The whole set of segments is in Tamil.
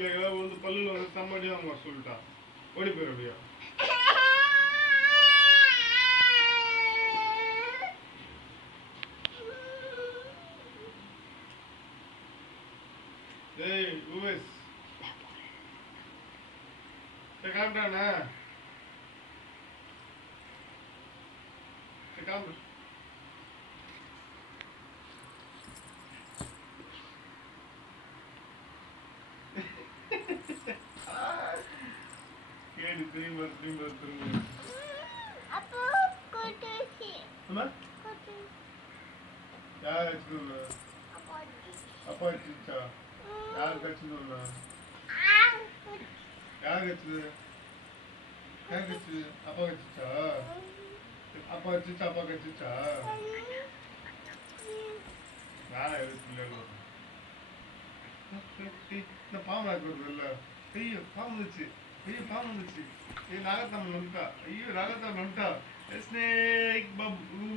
கீழே ஏதாவது வந்து பல்லுல வந்து தம்மடி அவங்க சொல்லிட்டான் ஓடி போயிரு அப்படியா டேய் யூஎஸ் கிளம்பிட்டானே கிளம்பு கேடு திரும்ப அப்போ கொட்டேசி அம்மா யார் அடிச்சுன்னு அப்பா அடிச்சுச்சா யாருக்கு அடிச்சுன்னு யாருக்கு அடிச்சுது யாருக்கு அடிச்சுது அப்பா அடிச்சுச்சா அப்பா அடிச்சுச்சா அப்பா அடிச்சுச்சா யாரா எதுக்கு இந்த பாம்பு ஆக்குறது இல்ல ஐயோ பாம்பு வந்துச்சு ஐயோ பாம்பு வந்துச்சு ஐயோ நாகத்தம்மன் வந்துட்டா ஐயோ நாகத்தம்மன் வந்துட்டா ஸ்னேக் பம்பு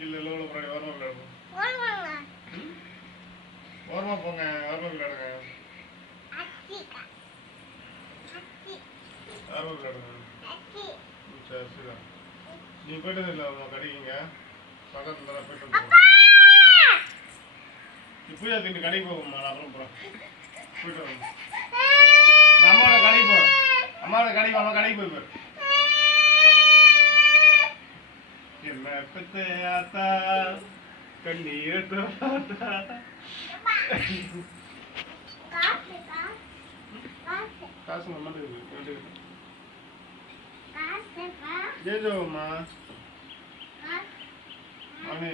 இல்ல இல்ல உள்ள போறாங்க ஓரமா விளையாடுவோம் ஓரமா போங்க ஓரமா விளையாடுங்க ஓரமா விளையாடுங்க சரி சரி நீ போயிட்டு இல்லை அவங்க கடைக்குங்க பக்கத்துல தான் போயிட்டு வந்துடுவோம் நீ பூஜா திண்டு கடைக்கு போகும்மா நான் அப்புறம் போகிறேன் போயிட்டு வரேன் அம்மாவோட கடைக்கு போ அம்மாவோட கடைக்கு அம்மா கடைக்கு போய் என்ன பெத்த ஆத்தா கண்ணீரத்த ஆத்தா காசு அம்மாட்டு ஜெயஜோம்மா அவனே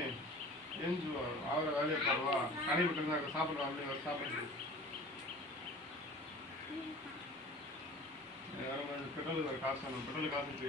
ஏஞ்சுவா அவரை வேலையை பாருவா கடை விட்டுருந்தாங்க சாப்பிடுவாங்க சாப்பிடுறது பெட்ரோலுக்கு காசு வேணும் பெட்ரோலுக்கு காசு